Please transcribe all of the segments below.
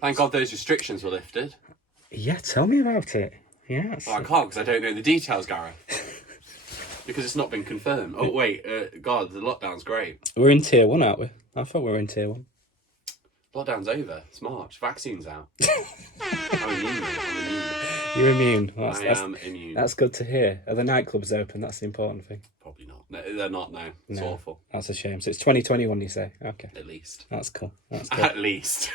Thank God those restrictions were lifted. Yeah, tell me about it. Yeah. Well, I can't because I don't know the details, Gareth. Because it's not been confirmed. Oh, wait. God, the lockdown's great. We're in tier 1, aren't we? I thought we were in tier 1. Lockdown's over. It's March. Vaccine's out. I'm immune. You're immune. I am immune. That's good to hear. Are the nightclubs open? That's the important thing. Probably not. No, they're not now. It's awful. That's a shame. So it's 2021, you say? Okay. At least. That's cool. At least.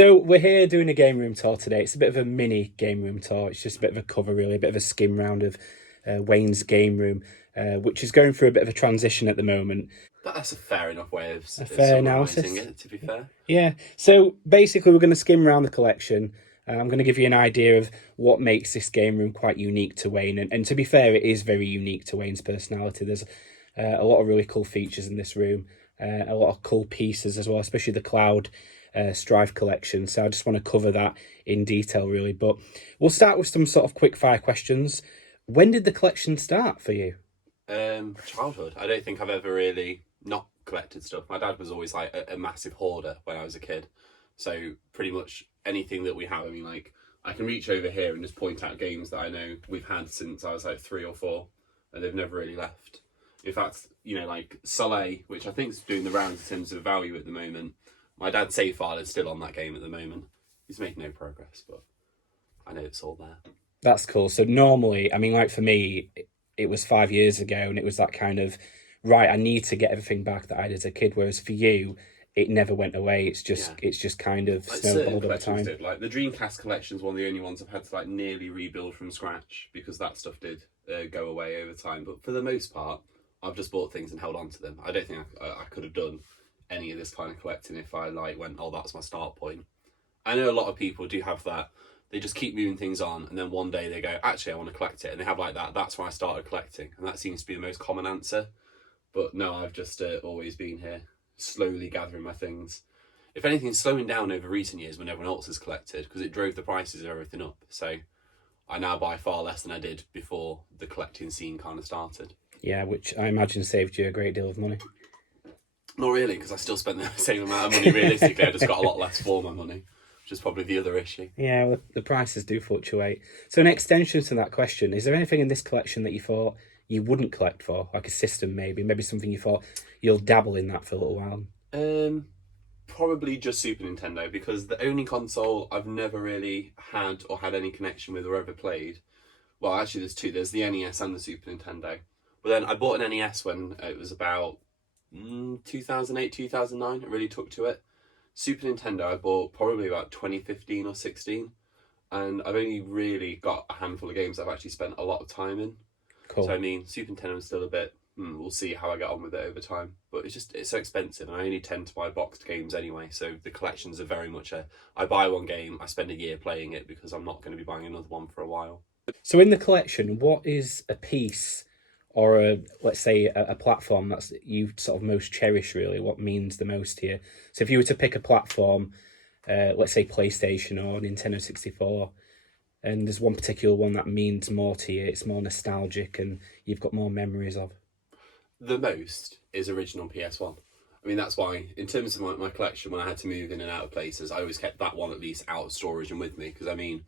So we're here doing a game room tour today. It's a bit of a mini game room tour. It's just a bit of a cover, really, a bit of a skim round of Wayne's game room, which is going through a bit of a transition at the moment. That's a fair enough way of fair analysis. summarising it, to be fair. Yeah. So basically, we're going to skim around the collection. I'm going to give you an idea of what makes this game room quite unique to Wayne. And to be fair, it is very unique to Wayne's personality. There's a lot of really cool features in this room, a lot of cool pieces as well, especially the Cloud Strife collection. So I just want to cover that in detail, really. But we'll start with some sort of quick fire questions. When did the collection start for you? Childhood. I don't think I've ever really not collected stuff. My dad was always like a massive hoarder when I was a kid. So pretty much anything that we have, I mean, like, I can reach over here and just point out games that I know we've had since I was like 3 or 4, and they've never really left. In fact, you know, like Soleil, which I think is doing the rounds in terms of value at the moment. My dad's save file is still on that game at the moment. He's making no progress, but I know it's all there. That's cool. So normally, I mean, like for me, it was 5 years ago, and it was that kind of, right, I need to get everything back that I did as a kid. Whereas for you, it never went away. It's just kind of like snowballed over time. did. Like the Dreamcast collection is one of the only ones I've had to like nearly rebuild from scratch, because that stuff did go away over time. But for the most part, I've just bought things and held on to them. I don't think I could have done any of this kind of collecting if I like went, oh, that's my start point. I know a lot of people do have that. They just keep moving things on, and then one day they go, actually, I want to collect it. And they have like that. That's when I started collecting. And that seems to be the most common answer. But no, I've just always been here, slowly gathering my things. If anything, slowing down over recent years when everyone else has collected, because it drove the prices of everything up. So I now buy far less than I did before the collecting scene kind of started. Yeah, which I imagine saved you a great deal of money. Not really, because I still spent the same amount of money realistically. I just got a lot less for my money, which is probably the other issue. Yeah, well, the prices do fluctuate. So an extension to that question, is there anything in this collection that you thought you wouldn't collect for? Like a system maybe something you thought you'll dabble in that for a little while? Probably just Super Nintendo, because the only console I've never really had or had any connection with or ever played. Well, actually there's two. There's the NES and the Super Nintendo. But then I bought an NES when it was about 2008, 2009. I really took to it. Super Nintendo I bought probably about 2015 or 16. And I've only really got a handful of games I've actually spent a lot of time in. Cool. So I mean, Super Nintendo is still a bit, we'll see how I get on with it over time. But it's so expensive, and I only tend to buy boxed games anyway. So the collections are very much I buy one game, I spend a year playing it, because I'm not going to be buying another one for a while. So in the collection, what is a piece or let's say a platform that's you sort of most cherish, really? What means the most to you? So if you were to pick a platform, let's say PlayStation or Nintendo 64, and there's one particular one that means more to you, it's more nostalgic and you've got more memories of. The most is original PS1. I mean, that's why, in terms of my collection, when I had to move in and out of places, I always kept that one at least out of storage and with me, because I mean,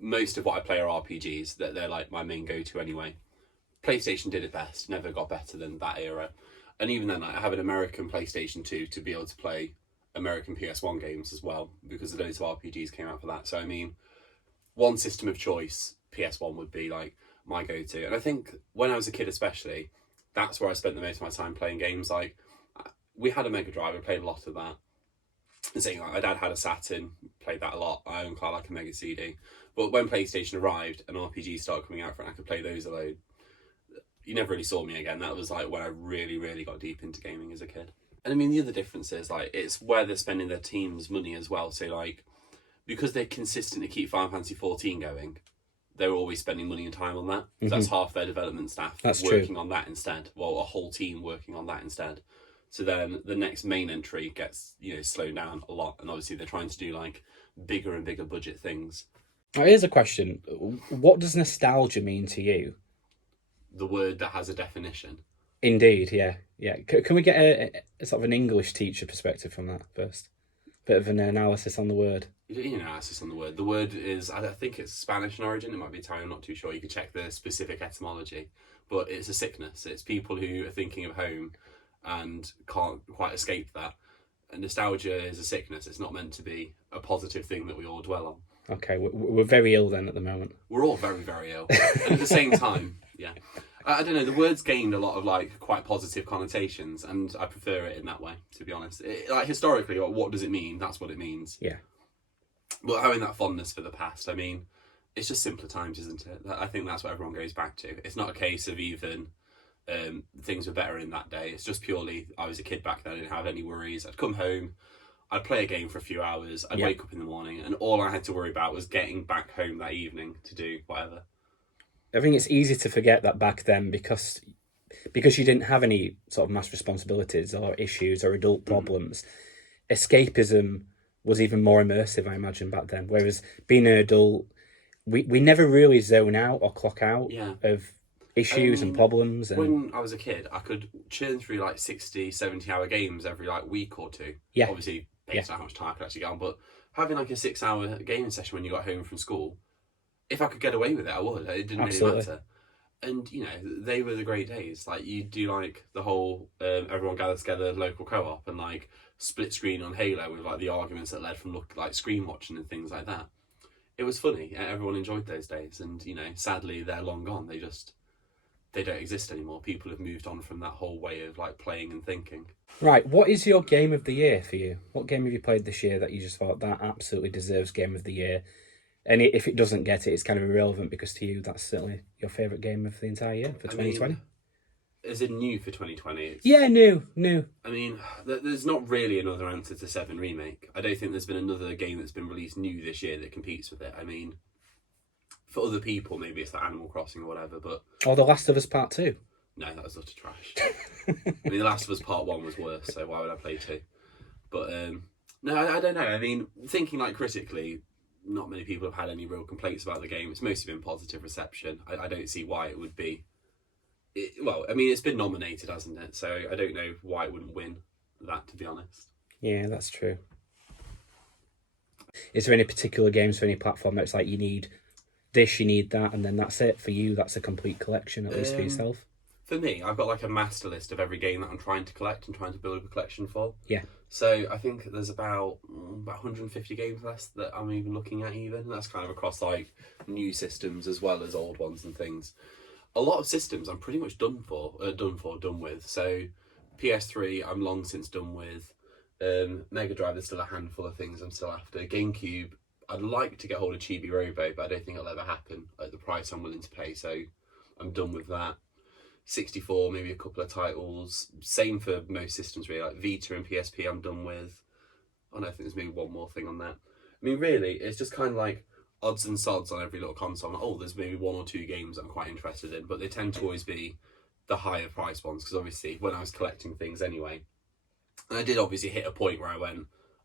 most of what I play are RPGs, that they're like my main go-to anyway. PlayStation did it best, never got better than that era. And even then, I have an American PlayStation 2 to be able to play American PS1 games as well, because loads of RPGs came out for that. So I mean, one system of choice, PS1 would be like my go-to. And I think when I was a kid especially, that's where I spent the most of my time playing games. Like, we had a Mega Drive, I played a lot of that. And saying like my dad had a Saturn, played that a lot. I owned quite like a Mega CD. But when PlayStation arrived and RPGs started coming out for it, and I could play those alone, you never really saw me again. That was like when I really, really got deep into gaming as a kid. And I mean, the other difference is like it's where they're spending their team's money as well. So like, because they consistently keep Final Fantasy 14 going, they're always spending money and time on that. Mm-hmm. That's half their development staff working on that instead. Well, a whole team working on that instead. So then the next main entry gets, slowed down a lot. And obviously they're trying to do like bigger and bigger budget things. Now, here's a question. What does nostalgia mean to you? The word that has a definition. Indeed, yeah. Can we get a sort of an English teacher perspective from that first? Bit of an analysis on the word. You don't need an analysis on the word. The word is, I think it's Spanish in origin. It might be Italian, I'm not too sure. You can check the specific etymology. But it's a sickness. It's people who are thinking of home and can't quite escape that. And nostalgia is a sickness. It's not meant to be a positive thing that we all dwell on. Okay, we're very ill then at the moment. We're all very, very ill. And at the same time, yeah. I don't know, the word's gained a lot of like quite positive connotations, and I prefer it in that way, to be honest. Like historically, what does it mean? That's what it means. Yeah. But having that fondness for the past, I mean, it's just simpler times, isn't it? I think that's what everyone goes back to. It's not a case of even things were better in that day. It's just purely, I was a kid back then, I didn't have any worries. I'd come home, I'd play a game for a few hours, I'd wake up in the morning, and all I had to worry about was getting back home that evening to do whatever. I think it's easy to forget that back then because you didn't have any sort of mass responsibilities or issues or adult problems. Escapism was even more immersive, I imagine, back then. Whereas being an adult, we never really zone out or clock out of issues and problems. And when I was a kid, I could churn through like 60, 70-hour games every like week or two. Yeah. Obviously, based on how much time I could actually get on. But having like a 6-hour gaming session when you got home from school, if I could get away with it, I would. It didn't really matter. And, you know, they were the great days. Like, you do, like, the whole everyone gathers together local co-op and, like, split screen on Halo with, like, the arguments that led from, like, screen watching and things like that. It was funny. Everyone enjoyed those days. And, you know, sadly, they're long gone. They don't exist anymore. People have moved on from that whole way of, like, playing and thinking. Right, what is your game of the year for you? What game have you played this year that you just thought, that absolutely deserves game of the year? And if it doesn't get it, it's kind of irrelevant because to you, that's certainly your favourite game of the entire year for 2020. Is it new for 2020? Yeah, new. I mean, there's not really another answer to 7 Remake. I don't think there's been another game that's been released new this year that competes with it. I mean, for other people, maybe it's like Animal Crossing or whatever, but... Or The Last of Us Part 2. No, that was utter trash. I mean, The Last of Us Part 1 was worse, so why would I play 2? But, no, I don't know. I mean, thinking like critically... Not many people have had any real complaints about the game. It's mostly been positive reception. I don't see why it would be... well, I mean, it's been nominated, hasn't it? So I don't know why it wouldn't win that, to be honest. Yeah, that's true. Is there any particular games for any platform that's like you need this, you need that, and then that's it? For you, that's a complete collection, at least for yourself? For me, I've got like a master list of every game that I'm trying to collect and trying to build a collection for. Yeah. So I think there's about 150 games less that I'm even looking at even. That's kind of across like new systems as well as old ones and things. A lot of systems I'm pretty much done with. So PS3 I'm long since done with. Mega Drive, there's still a handful of things I'm still after. GameCube, I'd like to get hold of Chibi Robo, but I don't think it'll ever happen at the price I'm willing to pay, so I'm done with that. 64, maybe a couple of titles. Same for most systems, really. Like Vita and PSP, I'm done with. Oh no, I think there's maybe one more thing on that. I mean, really, it's just kind of like odds and sods on every little console. Like, oh, there's maybe 1 or 2 games I'm quite interested in, but they tend to always be the higher price ones, because obviously, when I was collecting things anyway, and I did obviously hit a point where I went,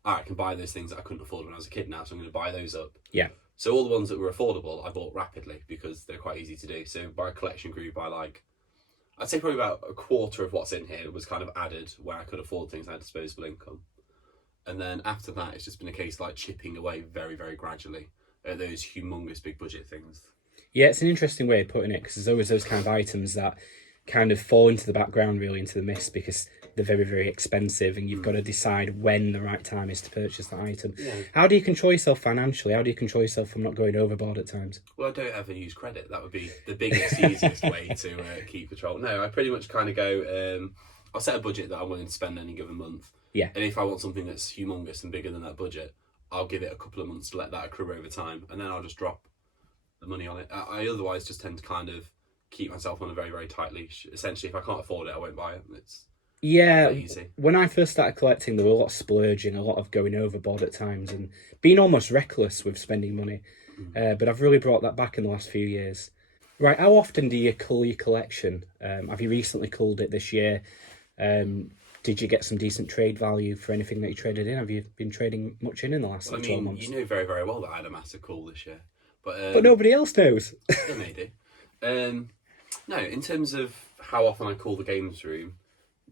all right, I can buy those things that I couldn't afford when I was a kid now, so I'm going to buy those up. Yeah. So all the ones that were affordable, I bought rapidly, because they're quite easy to do. So my collection grew by like... I'd say probably about a quarter of what's in here was kind of added where I could afford things and had disposable income. And then after that, it's just been a case of like chipping away very, very gradually at those humongous big budget things. Yeah, it's an interesting way of putting it, because there's always those kind of items that kind of fall into the background, really into the mist, because they're very, very expensive and you've got to decide when the right time is to purchase that item. Yeah. How do you control yourself financially? How do you control yourself from not going overboard at times? Well, I don't ever use credit. That would be the biggest, easiest way to keep control. No, I pretty much kind of go, I'll set a budget that I'm willing to spend any given month. Yeah. And if I want something that's humongous and bigger than that budget, I'll give it a couple of months to let that accrue over time, and then I'll just drop the money on it. I otherwise just tend to kind of keep myself on a very, very tight leash. Essentially, if I can't afford it, I won't buy it. It's easy. When I first started collecting, there were a lot of splurging, a lot of going overboard at times, and being almost reckless with spending money. But I've really brought that back in the last few years. Right, how often do you cull your collection? Have you recently culled it this year? Did you get some decent trade value for anything that you traded in? Have you been trading much in the last 12 months? You know very, very well that I had a massive cull this year. But nobody else knows. Yeah, maybe. No, in terms of how often I call the games room,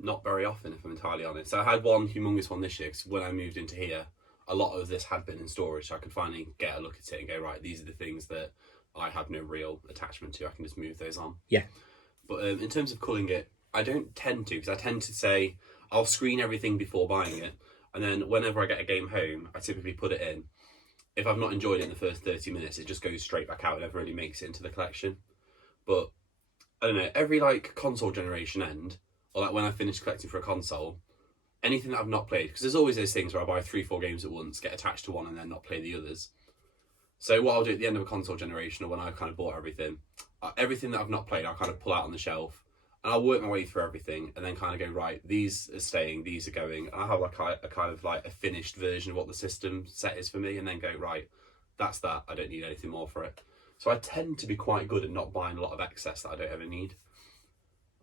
not very often, if I'm entirely honest. I had one humongous one this year, because when I moved into here, a lot of this had been in storage, so I could finally get a look at it and go, right, these are the things that I have no real attachment to. I can just move those on. Yeah. But in terms of culling it, I don't tend to, because I tend to say, I'll screen everything before buying it, and then whenever I get a game home, I typically put it in. If I've not enjoyed it in the first 30 minutes, it just goes straight back out and never really makes it into the collection. But, I don't know, every, like, console generation end, or, like, when I finish collecting for a console, anything that I've not played, because there's always those things where I buy 3-4 games at once, get attached to one, and then not play the others. So what I'll do at the end of a console generation, or when I've kind of bought everything that I've not played, I'll kind of pull out on the shelf, and I'll work my way through everything, and then kind of go, right, these are staying, these are going. I have like a kind of like a finished version of what the system set is for me, and then go, right, that's that. I don't need anything more for it. So I tend to be quite good at not buying a lot of excess that I don't ever need.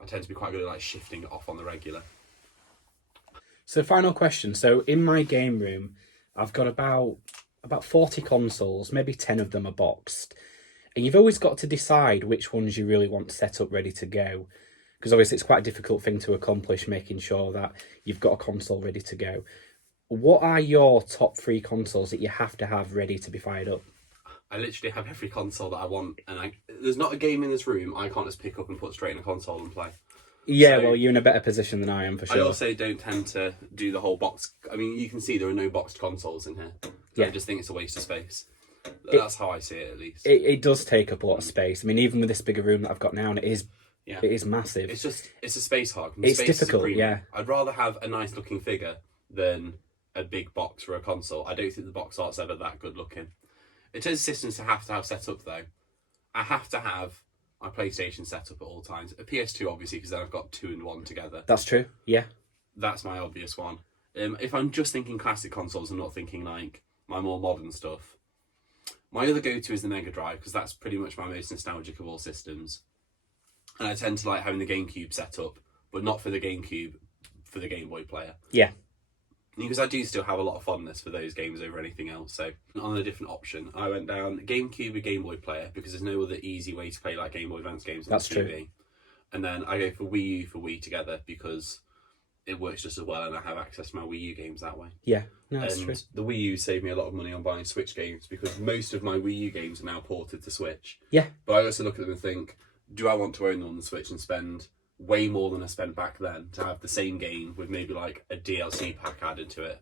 I tend to be quite good at like shifting it off on the regular. So final question. So in my game room, I've got about 40 consoles, maybe 10 of them are boxed. And you've always got to decide which ones you really want set up ready to go. Because obviously it's quite a difficult thing to accomplish, making sure that you've got a console ready to go. What are your top 3 consoles that you have to have ready to be fired up? I literally have every console that I want, and there's not a game in this room I can't just pick up and put straight in a console and play. Yeah, So, well, you're in a better position than I am, for sure. I also don't tend to do the whole box. I mean, you can see there are no boxed consoles in here. Yeah. I just think it's a waste of space. That's how I see it, at least. It does take up a lot of space. I mean, even with this bigger room that I've got now, and it is massive. It's a space hog. It's space difficult, yeah. I'd rather have a nice looking figure than a big box for a console. I don't think the box art's ever that good looking. In terms of systems to have set up, though, I have to have my PlayStation set up at all times. A PS2, obviously, because then I've got 2 and 1 together. That's true, yeah. That's my obvious one. If I'm just thinking classic consoles and not thinking like my more modern stuff, my other go-to is the Mega Drive, because that's pretty much my most nostalgic of all systems. And I tend to like having the GameCube set up, but not for the GameCube, for the Game Boy player. Yeah. Because I do still have a lot of fondness for those games over anything else. So on a different option, I went down GameCube or Game Boy player, because there's no other easy way to play like Game Boy Advance games on That's the TV. true. And then I go for Wii U for Wii together, because it works just as well, and I have access to my Wii U games that way. Yeah, no, that's And true. the Wii U saved me a lot of money on buying Switch games, because most of my Wii U games are now ported to Switch. Yeah. But I also look at them and think, do I want to own them on the Switch and spend way more than I spent back then to have the same game with maybe like a DLC pack added to it?